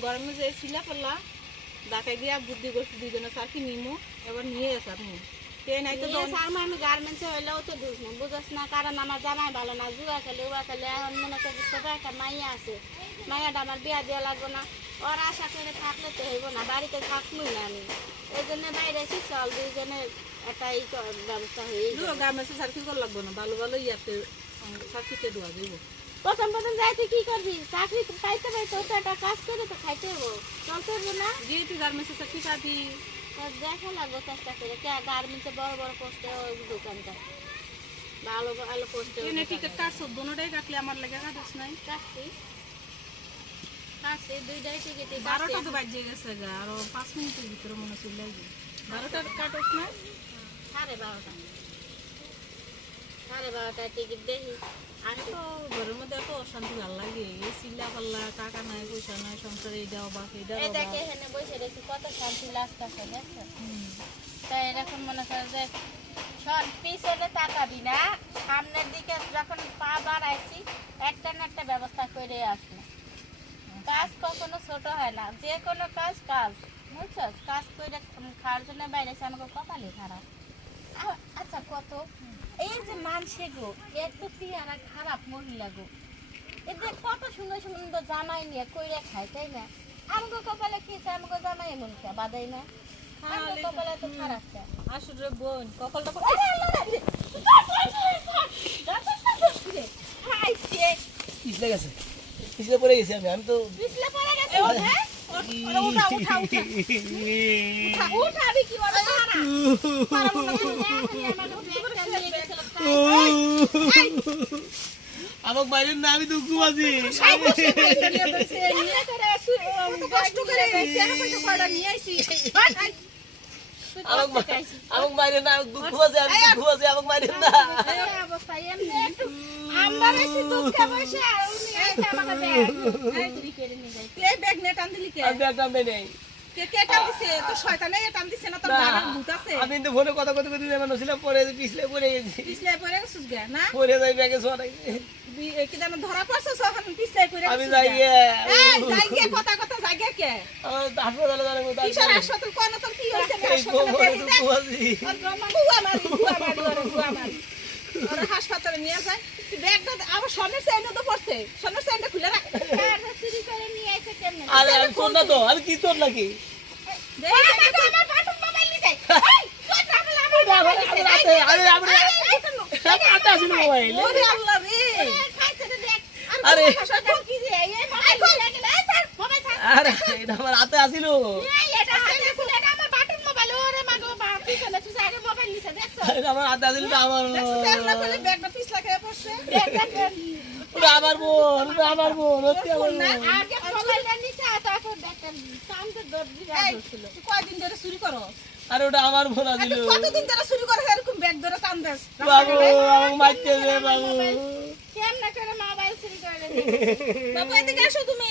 গরমে যে ছিলা পড়লা ডাকে গিয়া বুদ্ধি করছি দুজনে সার্কি নিমু এবার নিয়ে এসে আপনি। কে আমি গার্মেন্টসে হইলেও তো বুঝছ না কারণ আমার জামাই ভালো না জুয়া খেলে উয়া খেলে এখন মনে করি ছোট একটা মাইয়া আছে। মাইয়াটা আমার বিয়া দেওয়া লাগবে না ওর আশা করে থাকলে তো হইব না বাড়িতে থাকবই না আমি। জন্য বাইরে এসে চল দুইজনের একটা এই ক- ব্যবস্থা হয়ে গার্মেন্টসে সার্কি করা লাগবো না ভালো ভালো ইয়াতে সার্কিতে দেওয়া যাইব প্রথম প্রথম যাইতে কি করবি? চাকরি পাইতে পাইতে তো একটা কাজ করে তো খাইতে হব চলতে হব না তুই গার্মেন্টসে সার্কি পাবি দেখা লাগবে চেষ্টা করে। কে গার্মেন্টসে বড় বড় পোস্টে দোকান দেয় ভালো ভালো পোস্টে ট্রেনে টিকিট কাটছো দোনোটাই কাটলে আমার লাগে কাটছ নাই। কাটছি। কাটছি দুইটাই টিকিট বারোটা তো বাজে গেছে গা। আরও পাঁচ মিনিটের ভিতরে মনে হচ্ছে লাগবে বারোটার কাটছ না সাড়ে বারোটা। সাড়ে টিকিট দেখি। আমি তো ঘরের মধ্যে এত অশান্তি ভালো লাগে। এই চিল্লা পাল্লা টাকা নাই পয়সা নাই সংসারে এই দাও বা এই দাও দেখে এখানে বসে দেখি কত শান্তি লাগতেছে দেখছ? তাই এরকম মনে করে যে শোন পিছনে তাকাবি না সামনের দিকে যখন পা বাড়াইছি একটা না একটা ব্যবস্থা করে আসব। কাজ কখনো ছোট হয় না যে কোনো কাজ কাজ বুঝছ? কাজ করে খাওয়ার জন্য বাইরে আমাকে কপালে খারাপ। আচ্ছা কত? এই যে মানসে গো এত আর খারাপ মহিলা গো। এদের কত সুন্দর সুন্দর জামাই নিয়ে কইরা খায় তাই না? আমাকে কপালে খেয়েছে আমাকে জামাই এমন কে? বাদাই না? কপালে তো খারাপ বোন কপালটা কত আরে আল্লাহ রে! হাইছে, পিছলে গেছে। পিছলে পড়ে গেছি আমি আমি তো পিছলে পড়ে গেছে, আমার উপরে একটা নিয়ে গেছিল, খাই, খাই, আমাকে বাইরে না আমি দুঃখ আছি কষ্ট বাইরে না দুঃখ আছে আমি দুঃখ আছে আমাকে বাইরে না আমরা আমি তো ফোনে কথা কথা কথা যেমন ছিলাম পরে পিছলে পড়ে গেছি। পিছলে পড়ে গেছিস না? পরে যাই ব্যাগে সরাই কি জানো ধরা পড়ছস এখন পিছলে পড়ে আমি যাই গে। যাই গিয়ে কথা কথা যাই গিয়ে কে? হাসপাতালে যাওয়ার মতো কিসের হাসপাতাল? কোন তোর কি হইছে গে এই কোমরে হাসপাতালে দুঃখ আছি ব্রহ্মা গুয়া মারি গুয়া মারি ওরে মারি। ওরে হাসপাতালে নিয়ে যায়। ব্যাগটা আবার সোনের সাইডে তো পড়ছে সোনের সাইডে খুলে রাখ চুরি করে নিয়ে আইছে কেমনে? আরে আমি চোর না তো আমি কি চোর নাকি আমার হাতে আসিল দেখ, দেখ, দেখ। ওটা আমার বোন ওটা আমার বোন হচ্ছে আমার কয়দিন ধরে চুরি করো? আরে ওটা আমার আসিল তুই কতদিন ধরে চুরি করো এরকম ব্যাগ ধরে টান দেস বাবু মারতে দে বাবু। কেমনে করে মোবাইল চুরি করে বাবু এদিকে আসো তুমি।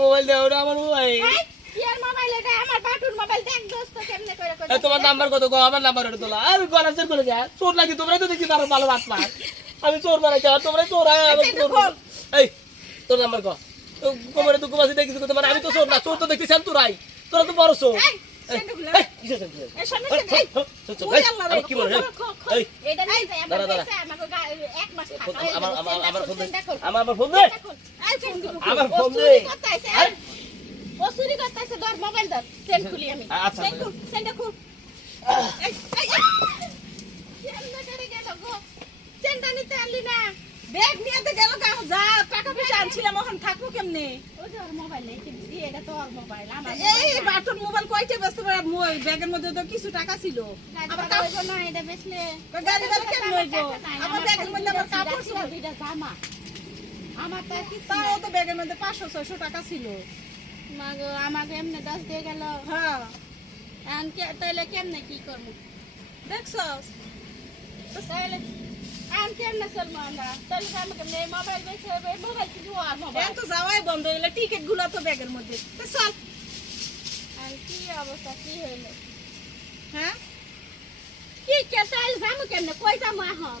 মোবাইল দে ওটা আমার মোবাইল। তোমার নাম্বার কত গো? আমার নাম্বার ওটা তোলা। আমি গলা চের করে যা চোর নাকি? তোমরাই তো দেখি তার ভালো বাত মার আমি চোর মারাই আর তোমরাই চোর আচ্ছা। এই তোর নাম্বার কো? তো কোমরে দুঃখ বাসি দেখি তোমার আমি তো চোর না চোর তো দেখতেছি আমি তোরাই। তোরা তো বড় চোর। আমার ফোন- আমার ফোন দে। আমার আমার ফোন দে। ও ফোন দে চুরি করতে আইছে, এই। আরে, ও চুরি করতে আইছে, ধর মোবাইল ধর। চেন খুলি আমি। আচ্ছা। চেন খুল, চেনটা খুল। চেনটা নিতে আনলি না? ব্যাগ নিয়ে তো গেল গা যা টাকা পয়সা আনছিলাম এখন থাকব কেমনে ওই যে ওর মোবাইল নেই, কিন্তু এটা তো ওর মোবাইল, আমার এই বাটন মোবাইল কয়টা ব্যস্ত পারে মই ব্যাগের মধ্যে তো কিছু টাকা ছিল আবার না, এটা বেচলে। গাড়ি ভাড়া কেমনে হইব? আমার ব্যাগের মধ্যে আবার কাপড় ছিল, ছিল। দুইটা জামা। আমার তো আর তাও তো ব্যাগের মধ্যে পাঁচশো ছয়শো টাকা ছিল মা গো, আমাকে এমনি দশ দিয়ে গেল। হ্যাঁ এখন কে- তাহলে কেমনে কি করব? দেখছস? তাহলে এখন কেমনে চলবো আমরা? তাহলে আমাকে এই মোবাইল বেঁচে হবে মোবাইল কিন্তু আর মোবাইল এখন তো যাওয়াই বন্ধ গেলে টিকিটগুলো তো ব্যাগের মধ্যে। তো চল। আর কি অবস্থা কি হইল? হ্যাঁ? কি কে তাহলে যাব কেমনে? কই যাব এখন?